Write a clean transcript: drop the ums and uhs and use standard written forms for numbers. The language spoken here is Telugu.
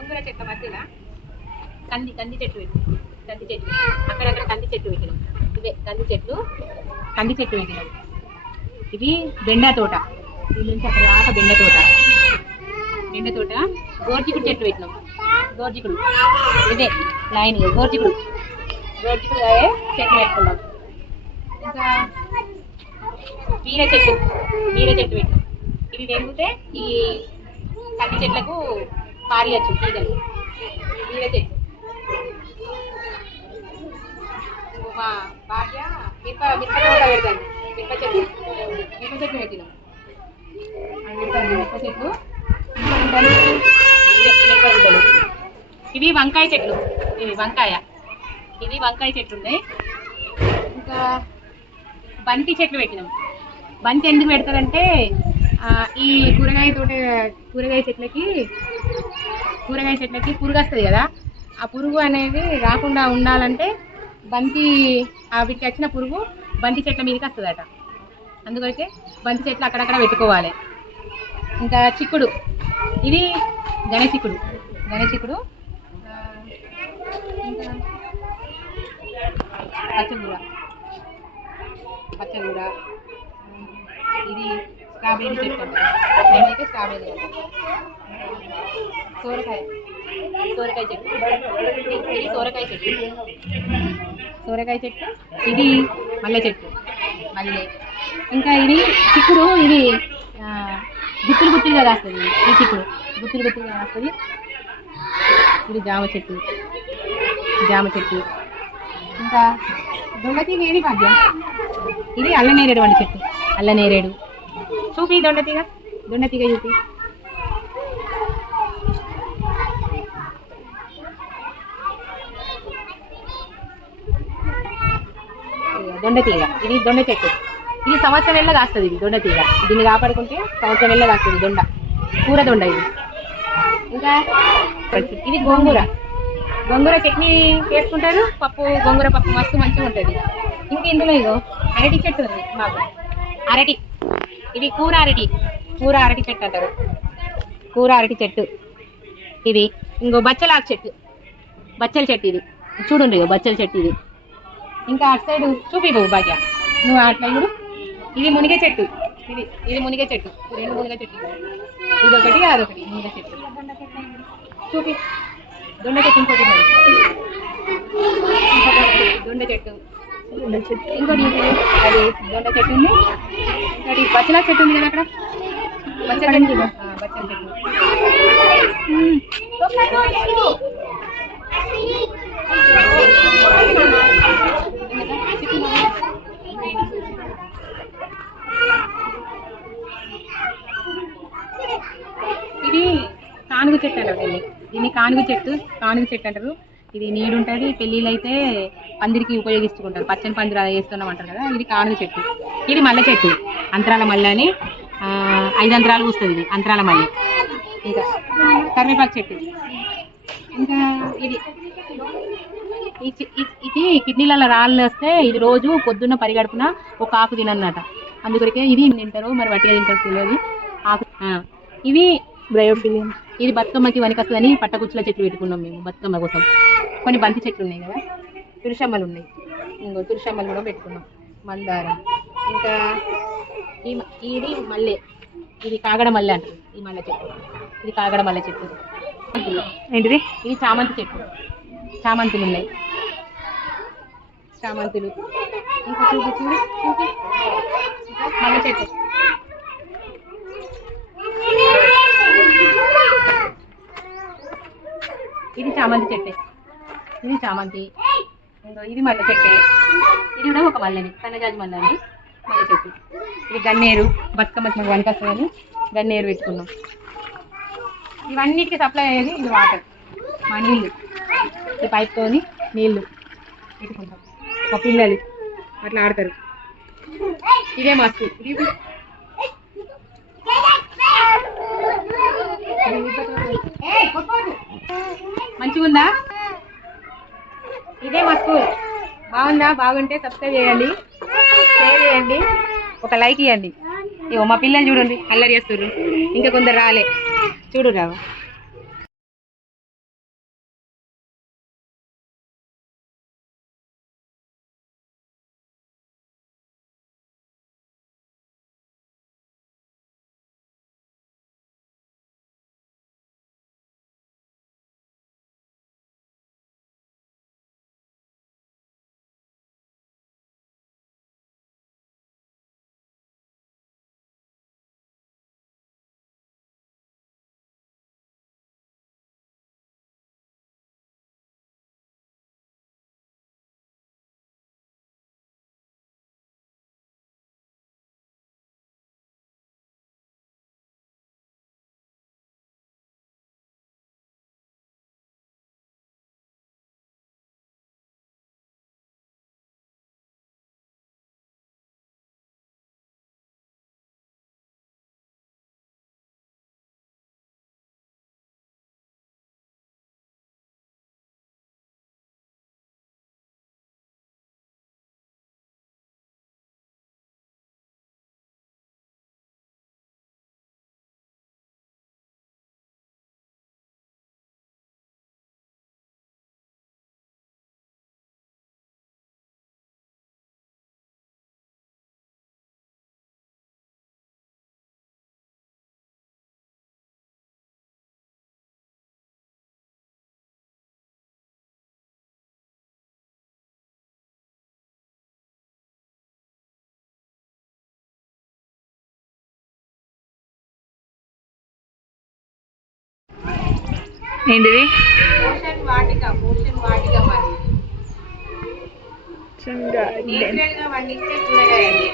గోంగూర చెట్ల మధ్యన కంది చెట్టు పెట్టినాం. కంది చెట్టు అక్కడక్కడ కంది చెట్టు పెట్టినాం. ఇవే కంది చెట్టు పెట్టినాం. ఇది బెండ తోట, దీని నుంచి అక్కడ దాకా బెండ తోట. గోర్చికుడు చెట్టు పెట్టినాం. గోర్చికుడు ఇదే లైన్ గోర్చికుడు చెట్టు పెట్టుకున్నాం. ఇంకా బీర చెట్టు పెట్టినాం. ఇవి పెరిగితే ఈ కంది చెట్లకు పారియచ్చు తీగలు. బీర చెట్టు మా భార్య మిరప తోట పెడతాను. మిరప చెట్టు పెట్టినాం. మిరప చెట్లు ఇవి వంకాయ చెట్లు. ఇవి వంకాయ చెట్లు ఉన్నాయి. ఇంకా బంతి చెట్లు పెట్టినాం. బంతి ఎందుకు పెడతారంటే ఈ కూరగాయ చెట్లకి పురుగు వస్తుంది కదా, ఆ పురుగు అనేది రాకుండా ఉండాలంటే వీటికి వచ్చిన పురుగు బంతి చెట్ల మీదకి వస్తుందట. అందుకైతే బంతి చెట్లు అక్కడక్కడ పెట్టుకోవాలి. ఇంకా చిక్కుడు, ఇది గణే చిక్కుడు. ఇంకా పచ్చగూర, ఇది స్ట్రాబెర్రీ చెట్టు. మేమైతే స్ట్రాబెర్రీ సోరకాయ చెట్టు. ఇది సోరకాయ చెట్టు. ఇది మల్లె చెట్టు. ఇంకా ఇది చిక్కుడు. ఇది గుత్తులుగా కాస్తుంది. ఈ చిక్కుడు గుత్తులుగా కాస్తుంది. ఇది జామ చెట్టు. ఇంకా దొండతీగ. ఏది మధ్య ఇది అల్లనేరేడు వంటి చెట్టు. చూపి దొండతీగ చూపి. దొండతీగ, ఇది దొండ చెట్టు. ఇది సంవత్సరం నెలలు కాస్తుంది. ఇది దొండతీగ. దీన్ని కాపాడుకుంటే సంవత్సరం నెలలు కాస్తుంది. కూర దొండ ఇది. ఇంకా ఇది గోంగూర చట్నీ చేసుకుంటారు. గోంగూర పప్పు మస్తు మంచిగా ఉంటుంది. ఇంకా ఇందులో ఇగో అరటి చెట్టు ఉంది మాకు. ఇది కూర అరటి చెట్టు అంటారు. కూర అరటి చెట్టు. ఇది ఇంకో బచ్చల చెట్టు. ఇది చూడండి, బచ్చల చెట్టు. ఇది ఇంకా అటు సైడ్ చూపి భాగ్య, నువ్వు అట్లా చూడు. ఇది మునిగ చెట్టు. ఇది మునిగ చెట్టు. 2 మునిగ చెట్టు. ఇదొకటి అదొకటి మునిగ చెట్టు. చూపి దొండ చెట్టు. ఇంకోటి దొండ చెట్టు. ఇంకోటి అది దొండ చెట్టు ఉంది. ఇంకోటి బచ్చల చెట్టు ఉంది కదా అక్కడ. బచ్చల చెట్టు. ఇది కానుగ చెట్టు అంటారు. దీన్ని కానుగ చెట్టు అంటారు. ఇది నీడుంటుంది. పెళ్ళిళ్ళు అయితే పందిరికి ఉపయోగిస్తుంటారు. పచ్చని పందిరి అలా వేస్తున్నాం అంటారు కదా. ఇది కానుగ చెట్టు. ఇది మల్లె చెట్టు. అంతరాల మల్లె అని 5 అంతరాలు పూస్తుంది. ఇది అంతరాల మల్లె. ఇంకా కరివేపాకు చెట్టు. ఇంకా ఇది కిడ్నీలలో రాళ్ళు వస్తే ఇది రోజు పొద్దున్న పరిగడుపున ఒక ఆకు తినన్నట. అందుకొరకే ఇది తింటారు. మరి వట్టిగా తింటారు తెలియదు. ఆకు ఇవి బ్రయోఫిలియం. ఇది బతుకమ్మకి వనికొస్తుందని పట్టకుచ్చుల చెట్లు పెట్టుకున్నాం మేము బతుకమ్మ కోసం. కొన్ని బంతి చెట్లు ఉన్నాయి కదా, తులసమ్మలు ఉన్నాయి. ఇంకో తులసమ్మలు కూడా పెట్టుకున్నాం. మందారం. ఇంకా ఇది మల్లె. ఇది కాగడ మల్లె అంటారు. ఈ మల్లె చెట్టు. ఇది కాగడ మల్లె చెట్టు. ఏంటిది? ఇది చామంతి చెట్టు. చామంతులు ఉన్నాయి. ఇంకా చూపి మల్లె చెట్టు. ఇది చామంతి చెట్టే. ఇది మల్లె చెట్టే. ఇది కూడా ఒక మల్లెని, సన్నజాజి మల్లెని మల్లె చెట్టు. ఇది గన్నేరు. బతుకమ్మ వనికొస్తుందని గన్నేరు పెట్టుకున్నాం. ఇవన్నిటికీ సప్లై అయ్యేది ఇది వాటర్. మా నీళ్ళు ఈ పైప్తోని నీళ్ళు పెట్టుకుంటాం. మా పిల్లలు అట్లా ఆడతారు. ఇదే మస్తు. మంచిగా ఉందా? ఇదే మా స్కూల్. బాగుందా? బాగుంటే సబ్స్క్రైబ్ చేయండి, షేర్ చేయండి, ఒక లైక్ ఇవ్వండి. ఇగో మా పిల్లలు చూడండి అల్లరి చేస్తుర్రు. ఇంకా కొందరు రాలే చూడు రావు. ఏంటిది పోషన్ వాటిక మరి నేచురల్ గా పండించే కూరగాయలు